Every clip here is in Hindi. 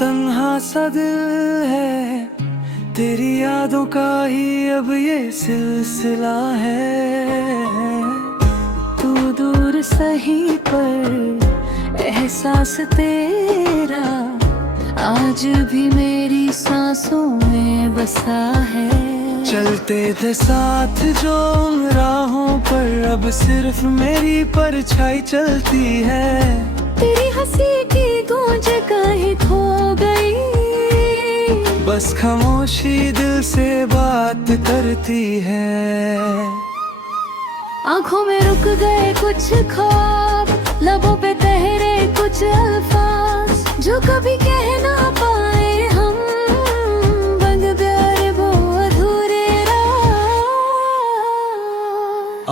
तन्हा सा दिल है, तेरी यादों का ही अब ये सिलसिला है। तू दूर सही पर एहसास तेरा आज भी मेरी सांसों में बसा है। चलते थे साथ जो राहों पर, अब सिर्फ मेरी परछाई चलती है। तेरी हंसी की गूंज कहीं खो गई, बस खामोशी दिल से बात करती है। आंखों में रुक गए कुछ ख्वाब, लबों पे ठहरे कुछ अल्फाज जो कभी कह ना पाए हम। बंद प्यारे वो अधूरे राज।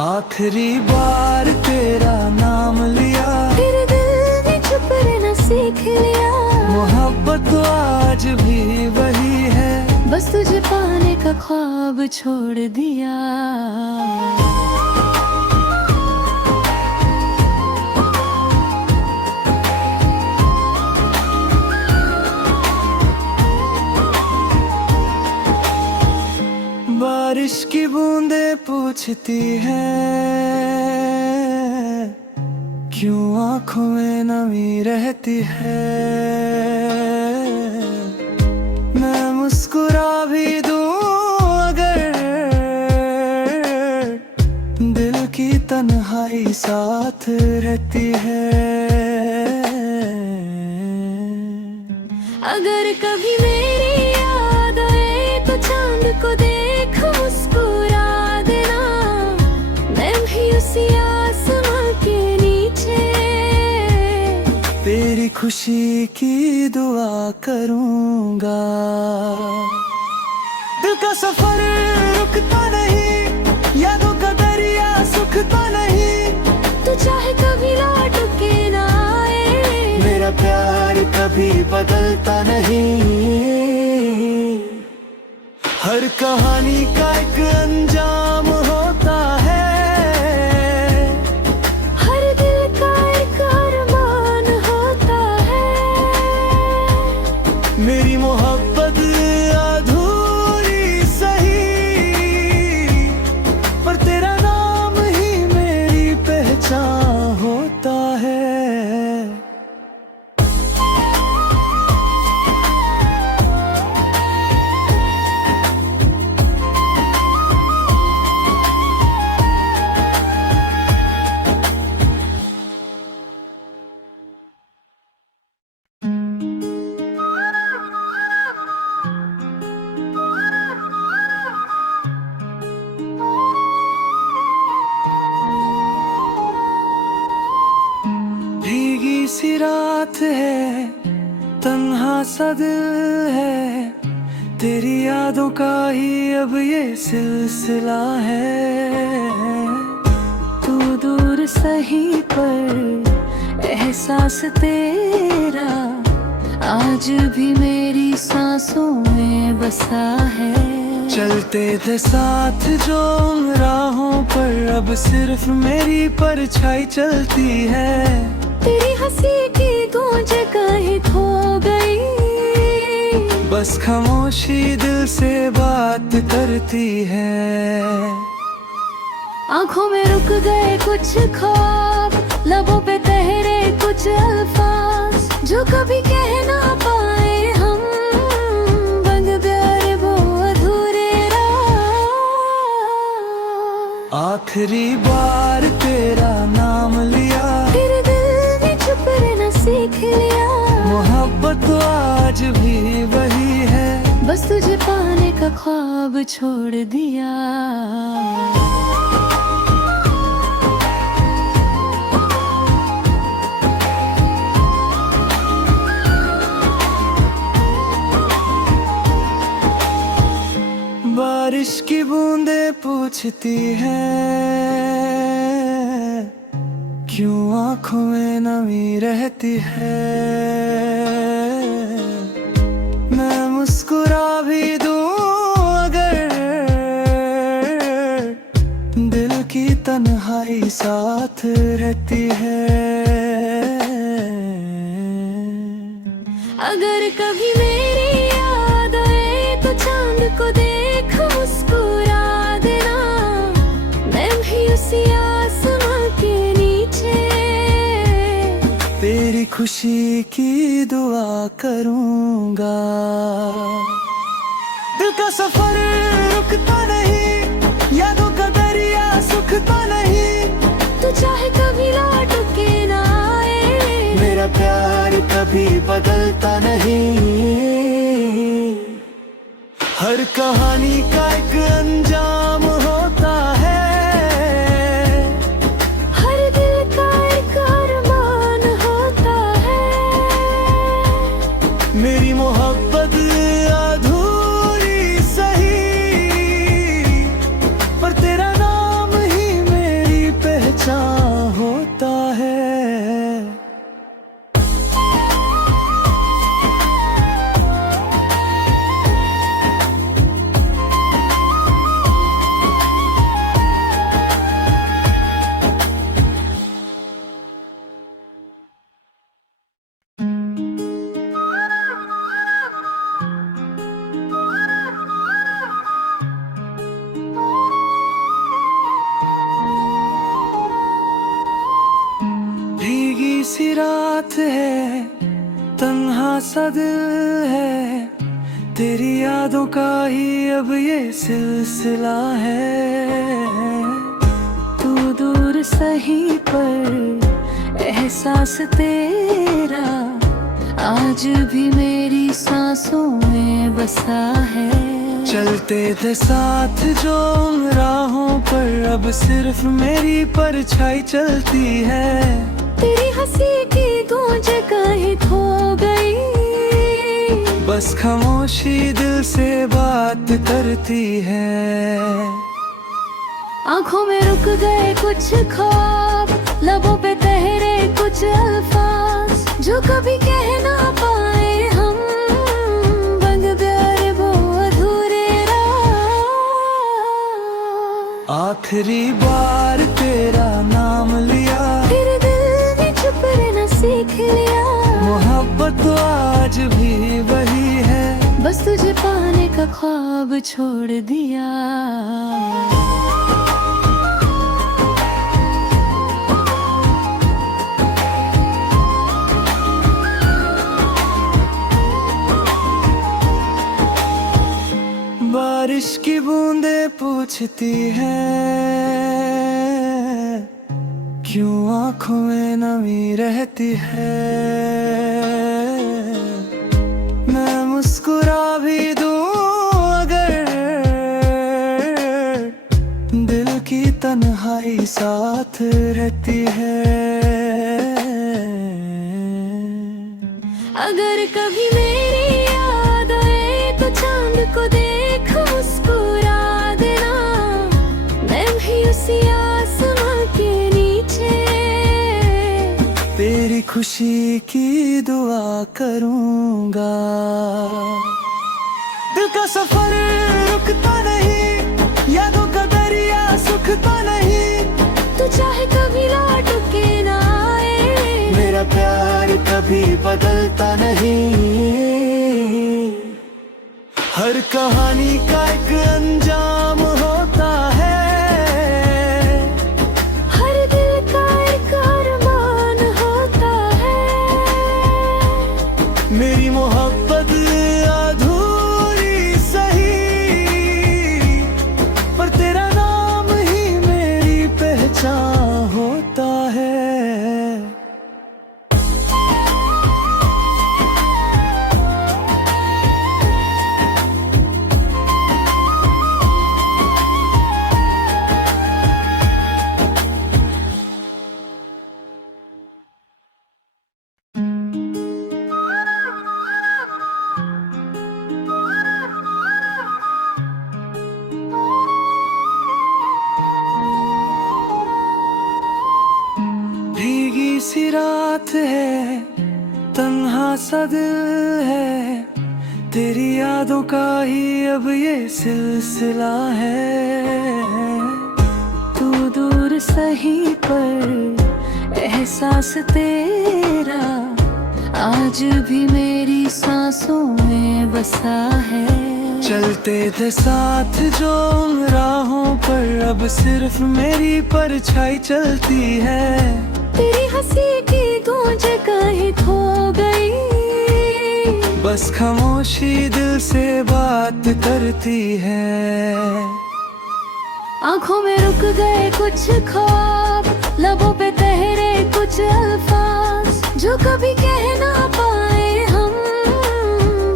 आखिरी बार तेरा नाम लिया, फिर दिल ने चुप रहना सीख लिया। मोहब्बत तो आज भी वही है, बस तुझे पाने का ख्वाब छोड़ दिया। बारिश की बूंदें पूछती हैं, क्यों आँखों में नमी रहती है। मैं मुस्कुरा भी दूं अगर, दिल की तन्हाई साथ रहती है। अगर कभी मेरी याद आए तो चांद को देख मुस्कुरा देना। मैं भी उसी आसमां के नीचे तेरी खुशी की दुआ करूंगा। दिल का सफर रुकता नहीं, यादों का दरिया सूखता नहीं। तू चाहे कभी लौट के ना आए, मेरा प्यार कभी बदलता नहीं। हर कहानी का एक अंजाम होता है, हर दिल का एक अरमान होता है। मेरी मोहब्बत अधूरी सही, पर तेरा नाम ही मेरी पहचान होता है। भीगी सी रात है, तन्हा सा दिल है, तेरी यादों का ही अब ये सिलसिला है। तू दूर सही पर एहसास तेरा आज भी मेरी सांसों में बसा है। चलते थे साथ जो राहों पर, अब सिर्फ मेरी परछाई चलती है। तेरी हंसी की गूंज कहीं खो गई, बस खामोशी दिल से बात करती है। आंखों में रुक गए कुछ ख्वाब, लबों पे ठहरे कुछ अल्फाज जो कभी कह ना पाए हम। बंद प्यारे वो अधूरे राज। आखिरी बार तेरा नाम लिया, फिर दिल ने चुप रहना सीख लिया। मोहब्बत तो आज भी वही है, बस तुझे पाने का ख्वाब छोड़ दिया। बारिश की बूंदें पूछती हैं, क्यों आँखों में नमी रहती है। मैं मुस्कुरा भी दूं अगर, दिल की तन्हाई साथ रहती है। अगर कभी मेरी याद आए तो चांद को देख मुस्कुरा देना, मैं भी उसी आसमां के नीचे तेरी खुशी की दुआ करूंगा। दिल का सफर रुकता नहीं, यादों का दरिया सुखता नहीं, तू चाहे कभी लौट के ना आए, मेरा प्यार कभी बदलता नहीं। हर कहानी का एक अंजाम होता है, हर दिल का एक अरमान होता है। मेरी मोहब्बत अधूरी सही, पर तेरा नाम ही मेरी पहचान होता है। भीगी सी रात है, तन्हा सा दिल है, तेरी यादों का ही अब ये सिलसिला है। तू दूर सही पर एहसास तेरा आज भी मेरी सांसों में बसा है। चलते थे साथ जो उन राहों पर, अब सिर्फ मेरी परछाई चलती है। तेरी हंसी की गूंज कहीं खो गई, बस खामोशी दिल से बात करती है। आंखों में रुक गए कुछ ख्वाब, लबों पे ठहरे कुछ अल्फाज, जो कभी कह ना पाए हम, बन गए वो अधूरे राज। आखिरी बार तेरा नाम लिया, फिर दिल ने चुप रहना सीख लिया। मोहब्बत तो आज भी वही है, बस तुझे पाने का ख्वाब छोड़ दिया। बारिश की बूंदें पूछती हैं, क्यों आंखों में नमी रहती है। मैं मुस्कुरा भी दूं अगर, दिल की तन्हाई साथ रहती है। अगर कभी मेरी याद आए तो चांद को देख मुस्कुरा देना, मैं भी उसी आसमां के नीचे तेरी खुशी की दुआ करूंगा। दिल का सफर रुकता नहीं, यादों का दरिया सुखता नहीं, तू चाहे कभी लौट के ना आए, मेरा प्यार कभी बदलता नहीं। हर कहानी का एक अंजाम होता है, हर दिल का एक अरमान होता है। मेरी मोहब्बत अधूरी सही, पर तेरा नाम ही मेरी पहचान होता है। भीगी सी रात है, तन्हा सा दिल है, तेरी यादों का ही अब ये सिलसिला है। तू दूर सही पर एहसास तेरा आज भी मेरी मेरी सांसों में बसा है। चलते थे साथ जो उन राहों पर, अब सिर्फ मेरी परछाई चलती है। तेरी हंसी की गूंज कहीं खो गई, बस खामोशी दिल से बात करती है। आंखों में रुक गए कुछ ख्वाब, लबों पे ठहरे कुछ अल्फाज, जो कभी कह ना पाए हम।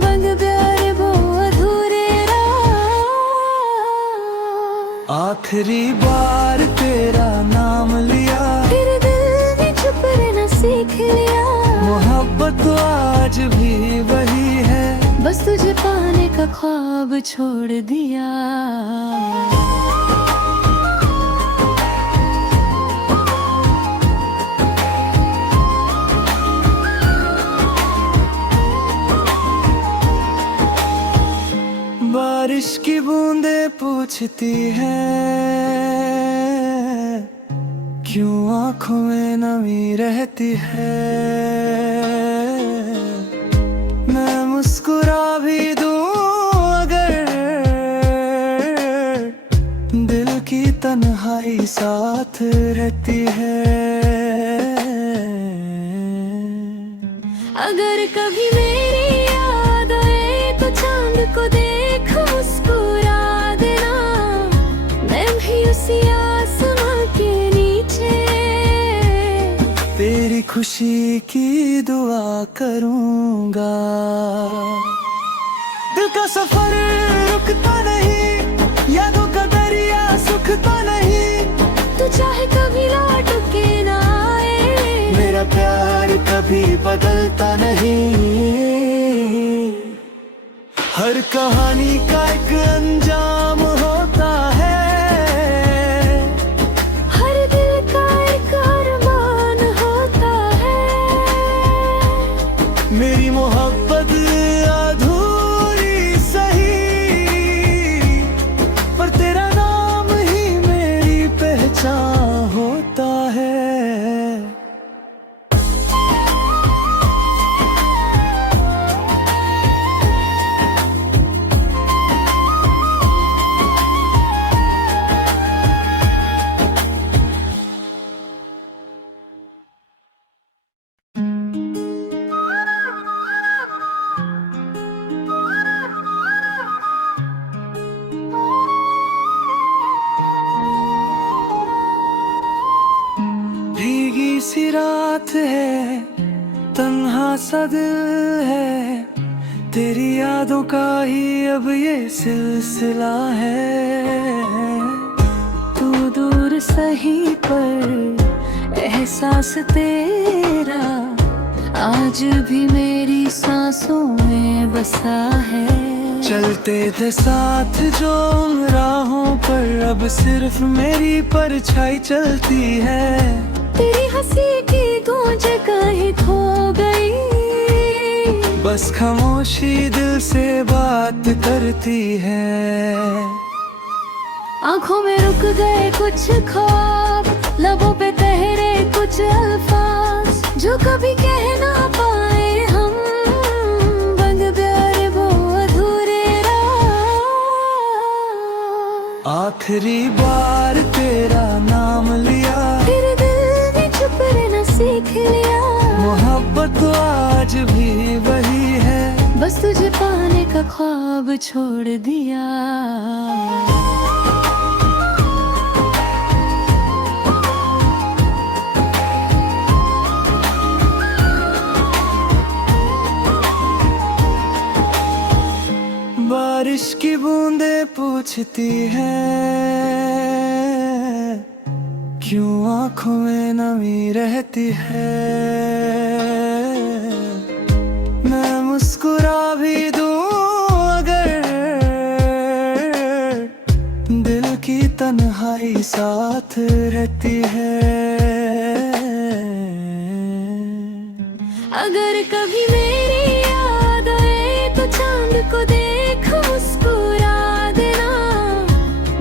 बन प्यारे वो अधूरे राज। आखिरी बार तेरा नाम लिया, फिर दिल ने चुप रहना सीख लिया। मोहब्बत तो आज भी वही है, बस तुझे पाने का ख्वाब छोड़ दिया। बारिश की बूंदें पूछती हैं, क्यों आंखों में नमी रहती है। मैं मुस्कुरा भी दूं अगर, दिल की तन्हाई साथ रहती है। अगर कभी मेरी याद आए तो चांद को देख मुस्कुरा देना। मैं भी उसी आसमां के नीचे तेरी खुशी की दुआ करूंगा। दिल का सफर रुकता नहीं, यादों का दरिया सुखता नहीं। तू चाहे कभी लौट के ना आए, मेरा प्यार कभी बदलता नहीं। हर कहानी का एक अंजाम होता है, हर दिल का एक अरमान होता है। मेरी मोहब्बत अधूरी सही, पर तेरा नाम ही मेरी पहचान होता है। भीगी सी रात है, तन्हा सा दिल है, तेरी यादों का ही अब ये सिलसिला है। तू दूर सही पर एहसास तेरा आज भी मेरी सांसों में बसा है। चलते थे साथ जो उन राहों पर, अब सिर्फ मेरी परछाई चलती है। तेरी हंसी की गूंज कहीं खो गई, बस खामोशी दिल से बात करती है। आंखों में रुक गए कुछ ख्वाब, लबों पे ठहरे कुछ अल्फाज, जो कभी कह ना पाए हम। बन प्यारे वो अधूरे राज। आखिरी बार तेरा नाम लिया, फिर दिल ने चुप रहना सीख लिया। मोहब्बत तो आज भी वही है, बस तुझे पाने का ख्वाब छोड़ दिया। बारिश की बूंदें पूछती हैं, क्यों आंखों में नमी रहती है। मैं मुस्कुरा भी दूं अगर, दिल की तन्हाई साथ रहती है। अगर कभी मेरी याद आए तो चांद को देख मुस्कुरा देना।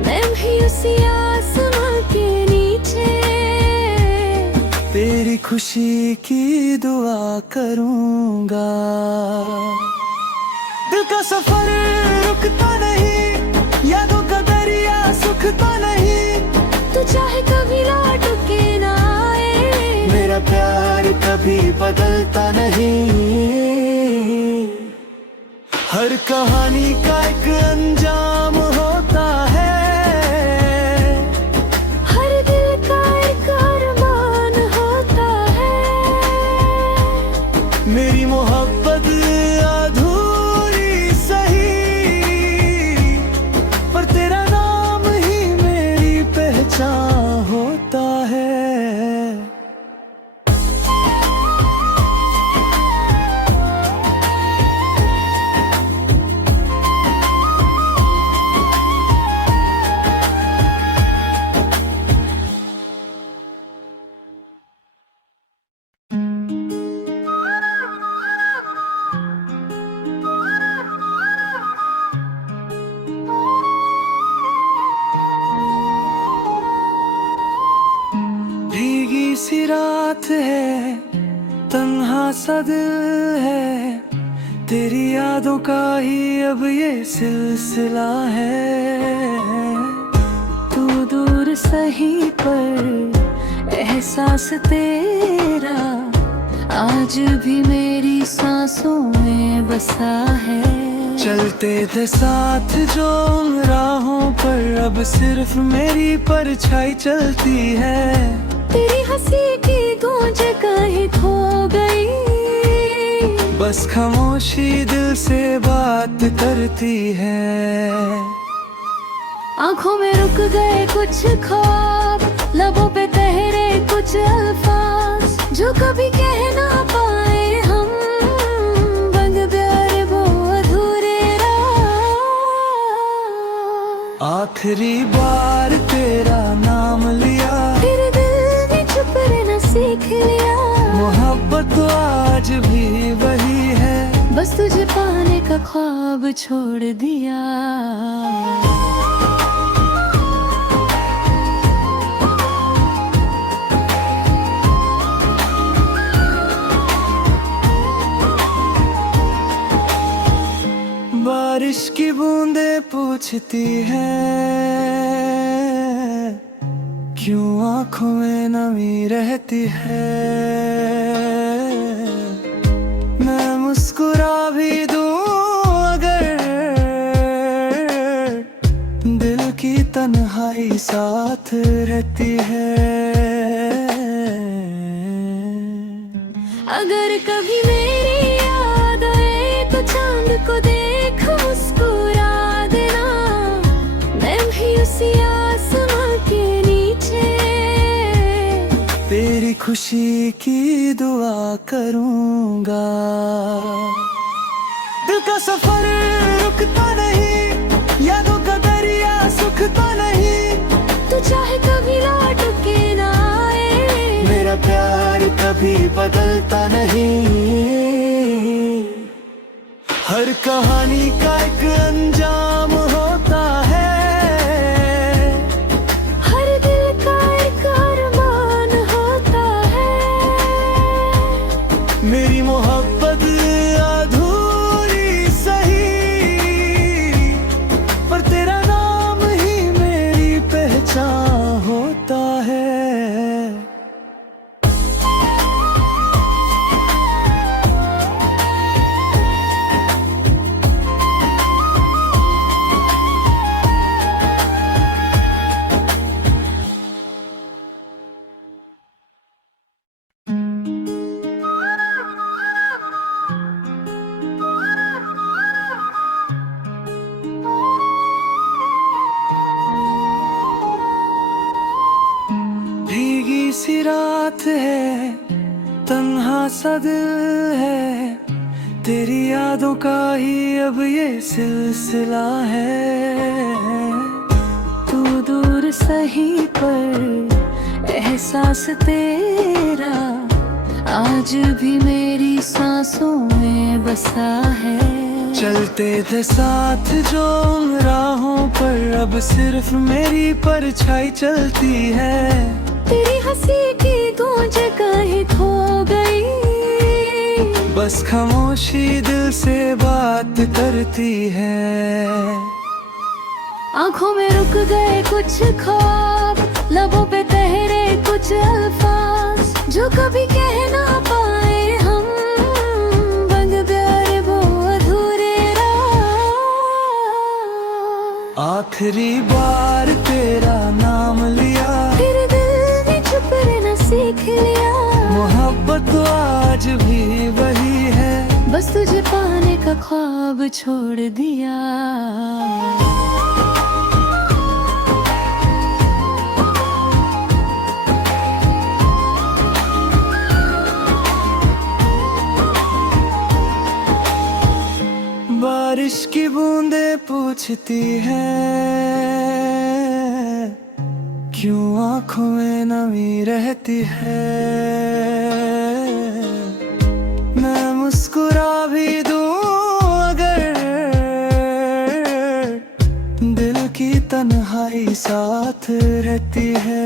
मैं भी उसी आसमां के नीचे तेरी खुशी की दुआ करूंगा। दिल का सफर रुकता नहीं, यादों का दरिया सुखता नहीं। तू चाहे कभी लौट के ना आए, मेरा प्यार कभी बदलता नहीं। हर कहानी का एक अंजाम होता है, हर दिल का एक अरमान होता है। मेरी मोहब्बत अधूरी सही, पर तेरा नाम ही मेरी पहचान होता है। भीगी सी रात है, तन्हा सा दिल है, तेरी यादों का ही अब ये सिलसिला है। तू दूर सही पर एहसास तेरा आज भी मेरी सांसों में बसा है। चलते थे साथ जो उन राहों पर, अब सिर्फ मेरी परछाई चलती है। तेरी हंसी की गूंज कहीं खो गई, बस खामोशी दिल से बात करती है। आंखों में रुक गए कुछ ख्वाब, लबों पे ठहरे कुछ अल्फाज, जो कभी कह ना पाए हम। बन प्यार वो अधूरे राज। आखिरी बार तेरा नाम लिया, फिर दिल ने चुप रहना सीख लिया। मोहब्बत तो आज भी वही है, बस तुझे पाने का ख्वाब छोड़ दिया। बारिश की बूंदें पूछती हैं, क्यों आंखों में नमी रहती है। मैं मुस्कुरा भी दूं अगर, दिल की तन्हाई साथ रहती है। अगर कभी मेरी याद आए तो चांद को देख मुस्कुरा देना। मैं भी उसी आसमां के नीचे तेरी खुशी की दुआ करूंगा। दिल का सफर रुकता नहीं, यादों का दरिया सुखता नहीं। तू चाहे कभी लौट के ना आए, मेरा प्यार कभी बदलता नहीं। हर कहानी का एक अंजाम होता है, हर दिल का एक अरमान होता है। मेरी मोहब्बत अधूरी सही, पर तेरा नाम ही मेरी पहचान होता है। भीगी सी रात है, तन्हा सा दिल है, तेरी यादों का ही अब ये सिलसिला है। तू दूर सही पर एहसास तेरा आज भी मेरी सांसों में बसा है। चलते थे साथ जो उन राहों पर, अब सिर्फ मेरी परछाई चलती है। तेरी हंसी की गूंज कहीं खो गई, बस खामोशी दिल से बात करती है। आंखों में रुक गए कुछ ख्वाब, लबों पे ठहरे कुछ अल्फाज जो कभी कह ना पाए हम, बन प्यारे वो अधूरे राज। आखिरी बार तेरा नाम लिया, फिर दिल ने चुप रहना सीख लिया। मोहब्बत तो आज भी वही है, बस तुझे पाने का ख्वाब छोड़ दिया। बारिश की बूंदें पूछती हैं, क्यों आंखों में नमी रहती है। मैं मुस्कुरा भी दूं अगर दिल की तन्हाई साथ रहती है।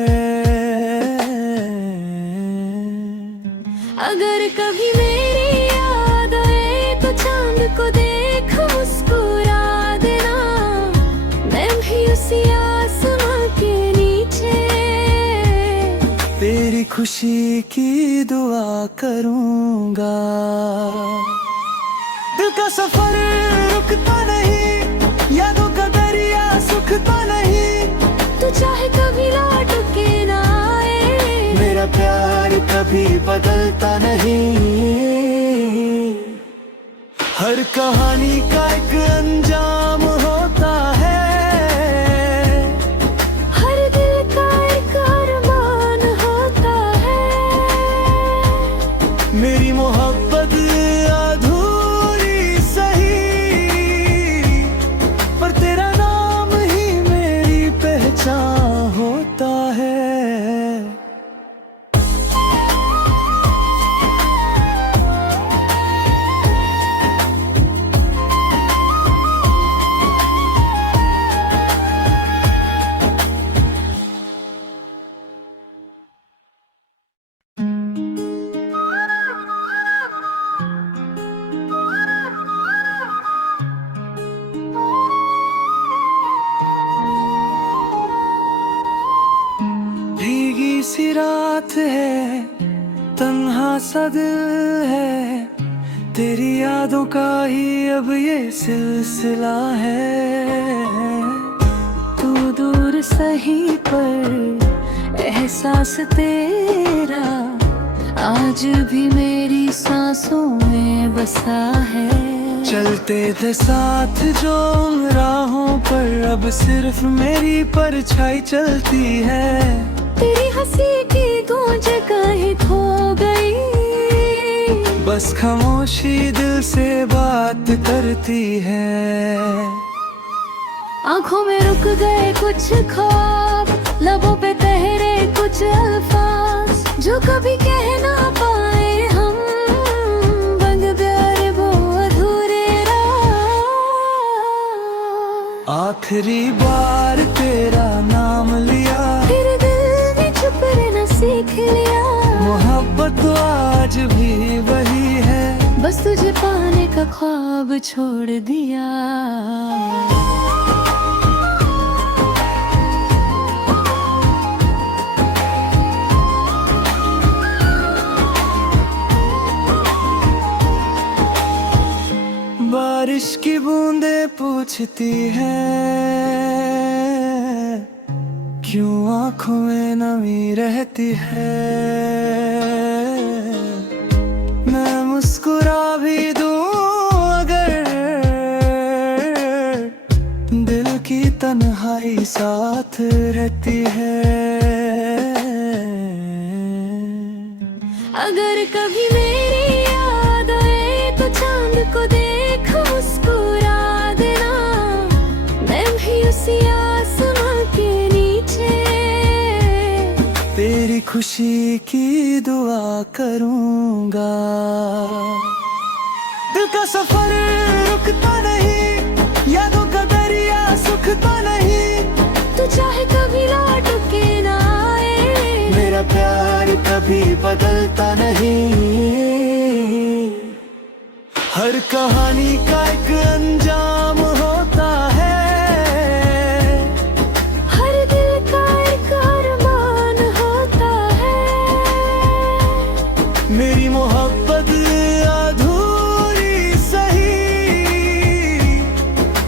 अगर कभी मेरी याद आए तो चांद को देख मुस्कुरा देना, मैं भी उसी आसमां के नीचे तेरी खुशी की दुआ करूंगा। दिल का सफर रुकता नहीं, यादों का दरिया सुखता नहीं। तू चाहे कभी लौट के ना आए, मेरा प्यार कभी बदलता नहीं। हर कहानी का एक अंजाम होता है, हर दिल का एक अरमान होता है। मेरी मोहब्बत अधूरी सही, पर तेरा नाम ही मेरी पहचान होता है। भीगी सी रात है, तन्हा सा दिल है, तेरी यादों का ही अब ये सिलसिला है। तू दूर सही पर एहसास तेरा आज भी मेरी सांसों में बसा है। चलते थे साथ जो राहों पर, अब सिर्फ मेरी परछाई चलती है। तेरी हंसी की गूंज कहीं खो गई, बस खामोशी दिल से बात करती है। आंखों में रुक गए कुछ ख्वाब, लबों पे ठहरे कुछ अल्फाज जो कभी कह ना पाए हम, बन प्यारे वो अधूरे राज। आखिरी बार तेरा नाम लिया, फिर दिल ने चुप रहना सीख लिया। मोहब्बत तो आज भी वही है, बस तुझे पाने का ख्वाब छोड़ दिया। बारिश की बूंदें पूछती हैं, क्यों आंखों में नमी रहती है। मैं मुस्कुरा भी दूं अगर दिल की तन्हाई साथ रहती है। अगर कभी मेरी याद आए तो चांद को देख मुस्कुरा देना, मैं भी उसी आसमां के नीचे तेरी खुशी की दुआ करूंगा। दिल का सफर रुकता नहीं, यादों का दरिया सुखता नहीं। तू चाहे कभी लौट के ना आए, मेरा प्यार कभी बदलता नहीं। कहानी का एक अंजाम होता है, हर दिल का एक अरमान होता है। मेरी मोहब्बत अधूरी सही,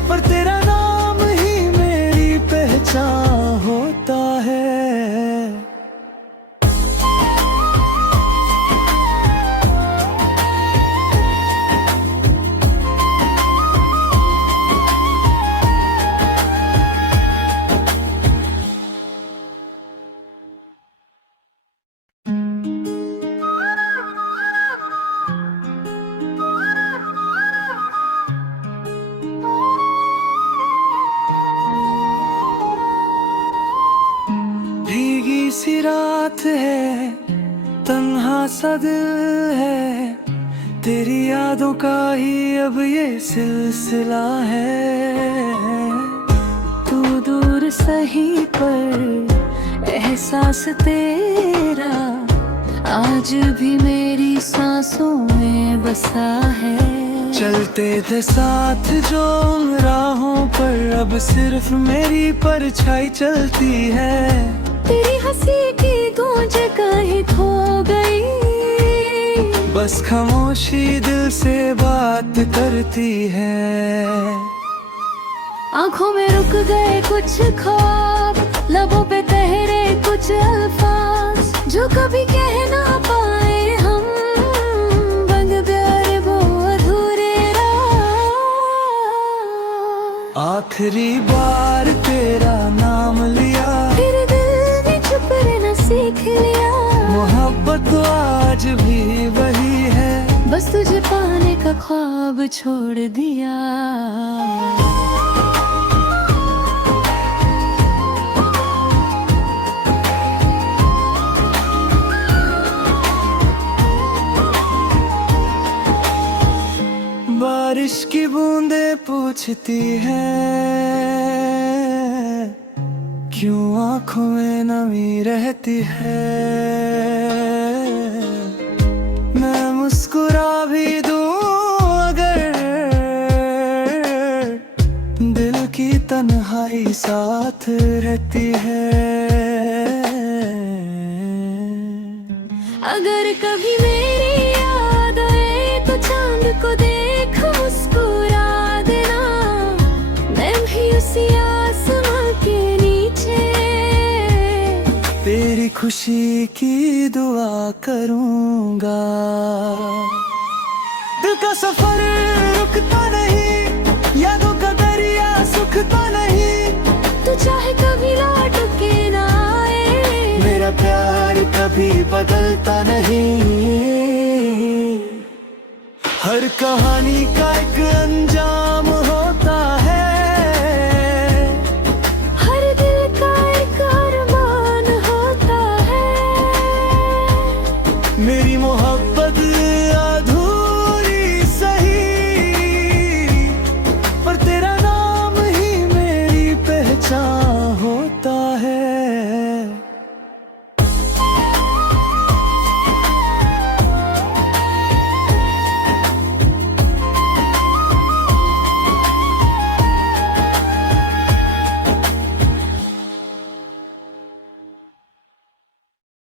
पर तेरा नाम ही मेरी पहचान होता है। भीगी सी रात है, तन्हा सा दिल है, तेरी यादों का ही अब ये सिलसिला है। तू दूर सही पर एहसास तेरा आज भी मेरी सांसों में बसा है। चलते थे साथ जो उन राहों पर, अब सिर्फ मेरी परछाई चलती है। तेरी हंसी की गूंज कहीं खो गई, बस खामोशी दिल से बात करती है। आंखों में रुक गए कुछ ख्वाब, लबों पे ठहरे कुछ अल्फाज, जो कभी कह ना पाए हम। बन प्यारे वो अधूरे राज। आखिरी बार तेरा नाम लिया, फिर दिल ने चुप रहना सीख लिया। मोहब्बत तो आज भी वही है, बस तुझे पाने का ख्वाब छोड़ दिया। बारिश की बूंदें पूछती हैं, क्यों आंखों में नमी रहती है। मैं मुस्कुरा भी दूं अगर, दिल की तन्हाई साथ रहती है। अगर कभी मेरी याद आए तो चांद को देख मुस्कुरा देना। मैं भी उसी आसमां के नीचे तेरी खुशी की दुआ करूंगा। दिल का सफर रुकता नहीं, यादों का दरिया सुखता नहीं। तू चाहे कभी लौट के ना आए, मेरा प्यार कभी बदलता नहीं। हर कहानी का एक अंजाम